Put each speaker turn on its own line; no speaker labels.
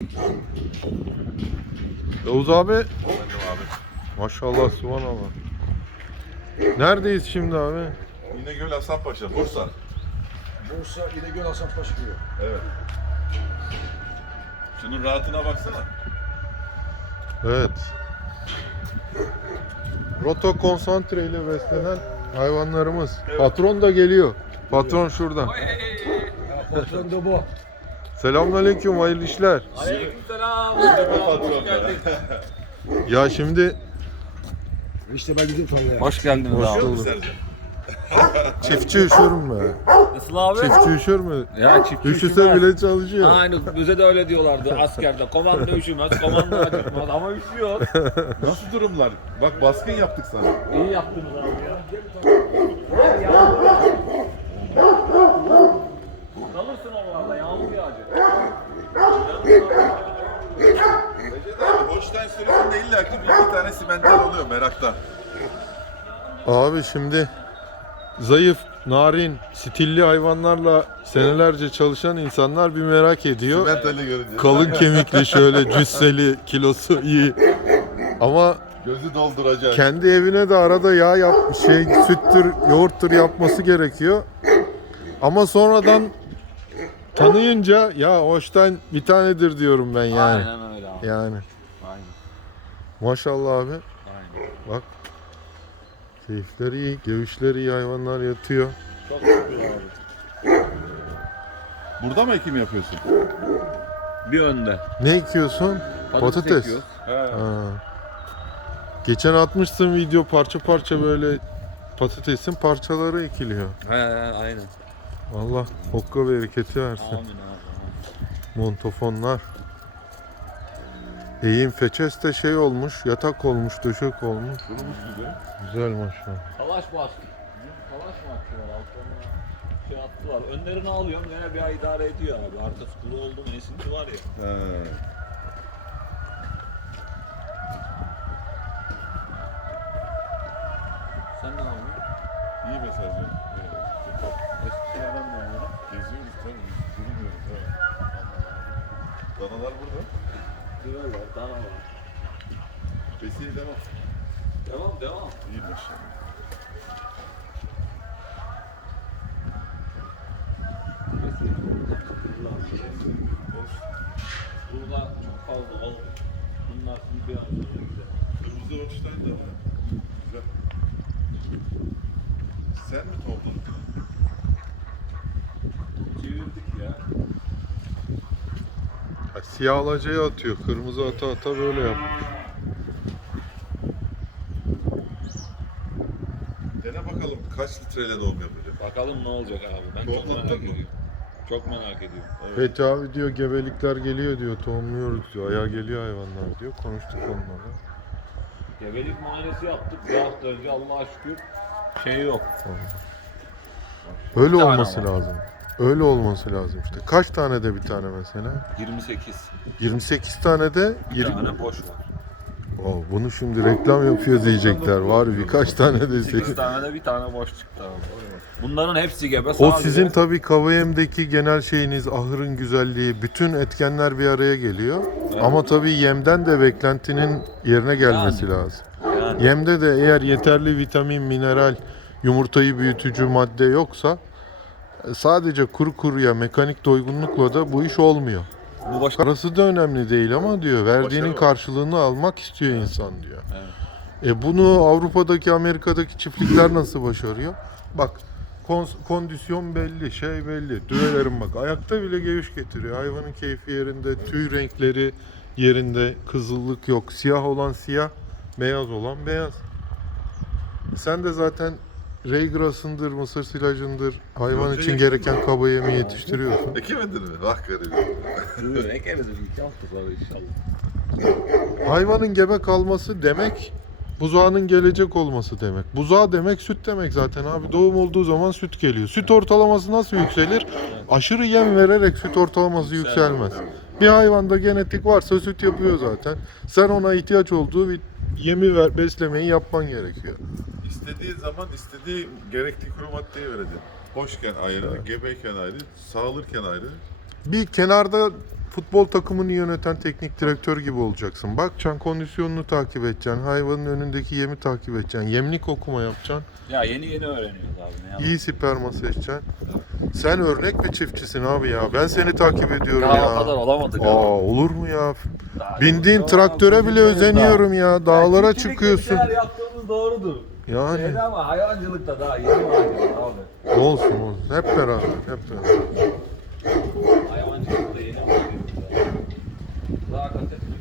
Yavuz abi.
Efendim abi.
Maşallah subhanallah. Neredeyiz şimdi abi?
İnegöl Hasanpaşa, Bursa.
Bursa İnegöl Hasanpaşa diyor.
Evet. Şunun rahatına baksana.
Evet. Roto konsantre ile beslenen hayvanlarımız.
Evet.
Patron da geliyor. Patron şurada.
Ya patron da bu.
Selamünaleyküm, hayırlı işler.
Aleykümselam.
Patron da.
Ya şimdi
İşte ben gideyim tarlaya.
Hoş geldiniz
Hoş
abi.
bulduk.
Sercan.
çiftçi üşür mü?
Nasıl abi?
Çiftçi üşür mü?
Ya çiftçi
Üşüse
üşümez.
bile çalışıyor.
Aynı bize de öyle diyorlardı askerde. Komando üşümez, komando acıkmaz ama üşüyor.
Nasıl durumlar? Bak baskın yaptık sana.
İyi yaptınız abi ya. Kalırsın oralarda, yağmur yağacak.
Recep abi, Holstein sürüsünde illaki bir iki tane simental oluyor meraktan.
Abi şimdi zayıf, narin, stilli hayvanlarla senelerce çalışan insanlar bir merak ediyor.
Simentali görünce.
Kalın kemikli, şöyle cüsseli, kilosu iyi. Ama
Gözü dolduracak.
kendi evine de arada yağ süttür, yoğurttur yapması gerekiyor. Ama sonradan tanıyınca ya Holstein bir tanedir diyorum ben yani.
Aynen öyle abi.
Yani
Aynen.
maşallah abi.
Aynen.
Bak. Keyifleri iyi, göğüsleri iyi, hayvanlar yatıyor.
Çok şükür abi.
Burada mı ekim yapıyorsun?
Bir önde.
Ne ekiyorsun? Patates.
ekiyoruz.
He.
Ha. Geçen atmışsın video, parça parça böyle patatesin parçaları ekiliyor.
He aynen.
Allah hokka bereketi versin.
Amin abi.
Montofonlar. Eğim feçes de şey olmuş, yatak olmuş, döşek olmuş.
Kurumuş gibi.
Güzel maşallah.
Talaş bastı. Talaş mı attılar altlarına? Şey attılar. Önlerini alıyorum gene bir ay idare ediyor abi. Arkası kuru oldu mu esinti var ya.
He.
Sen ne yapıyorsun?
İyi mesaj.
Eskişehir'den mi oluyor?
Geziyoruz tabii. Biz durmuyoruz. Ha. Danalar burada.
Düveller, dana var.
Besiye devam.
Devam.
İyi maşallah.
Burada çok fazla oldu. Bunlar bir an sonra gider.
Kırmızı Holstein de var. Güzel. Sen mi topladın?
Çevirdik ya.
Ha, siyah alacayı atıyor, kırmızı ata ata böyle yapmış.
Dene bakalım kaç litreyle doğum yapacak.
Bakalım ne olacak abi. Ben çok
Toplattın
merak
mı?
ediyorum. Çok merak ediyorum.
Fethi abi diyor gebelikler geliyor diyor, tohumluyoruz diyor, ayağa geliyor hayvanlar diyor, konuştuk onlarla.
Gebelik muayenesi yaptık. Bir hafta önce Allah'a şükür şey yok.
Öyle
Bir tane
olması
var.
lazım. Öyle olması lazım işte. Kaç tane de bir tane mesela?
28.
28 tane de
Bir
20.
tane boş var.
Oh, bunu şimdi reklam yapıyor diyecekler. Var birkaç tane de
8 tane de bir tane boş çıktı abi. Bunların hepsi gebe.
O
Sadece-
sizin tabii KVM'deki genel şeyiniz, ahırın güzelliği, bütün etkenler bir araya geliyor.
Evet.
Ama tabii yemden de beklentinin yerine gelmesi
Yani.
lazım.
Yani.
Yemde de eğer yeterli vitamin, mineral, yumurtayı büyütücü madde yoksa sadece kuru kuruya mekanik doygunlukla da bu iş olmuyor.
Bu başka.
Parası da önemli değil ama diyor verdiğinin
Başarı.
karşılığını almak istiyor insan diyor.
Evet.
Bunu Avrupa'daki, Amerika'daki çiftlikler nasıl başarıyor? Bak kondisyon belli, şey belli. Düvelerin bak ayakta bile geviş getiriyor. Hayvanın keyfi yerinde, tüy renkleri yerinde, kızıllık yok. Siyah olan siyah, beyaz olan beyaz. Sen de zaten reygrasındır, mısır silajındır, hayvan
Yonca
için
ektin
gereken kaba yemi yetiştiriyorsun.
Ekemedin mi? Bak garibim.
Buyur ekeriz bir iki hafta sonra inşallah.
Hayvanın gebe kalması demek, buzağının gelecek olması demek. Buzağı demek süt demek zaten abi. Doğum olduğu zaman süt geliyor. Süt ortalaması nasıl yükselir? Aşırı yem vererek süt ortalaması yükselmez. Bir hayvanda genetik varsa süt yapıyor zaten. Sen ona ihtiyaç olduğu bir yemi beslemeyi yapman gerekiyor.
İstediği zaman istediği gerekli kuru maddeyi vereceksin. Boşken ayrı, gebeyken ayrı, sağılırken ayrı.
Bir kenarda futbol takımını yöneten teknik direktör gibi olacaksın. Bakacaksın, kondisyonunu takip edeceksin. Hayvanın önündeki yemi takip edeceksin. Yemlik okuma yapacaksın.
Ya yeni öğreniyoruz abi. Ne yalan.
İyi sperma seçeceksin. Sen örnek bir çiftçisin abi ya. Ben seni takip ediyorum
Daha
ya.
o kadar olamadık
Aa,
abi.
olur mu ya?
Daha
Bindiğin
yok.
traktöre bile
Bizim
özeniyorum ya. Dağlara
çiftçilikte
çıkıyorsun.
Bir şeyler yaptığımız doğrudur.
Yani
Şeyde ama hayvancılıkta daha yeni var abi.
olsun olsun. Hep beraber, hep beraber.
Hayvancılıkta yeni var. Daha kat etmiyor.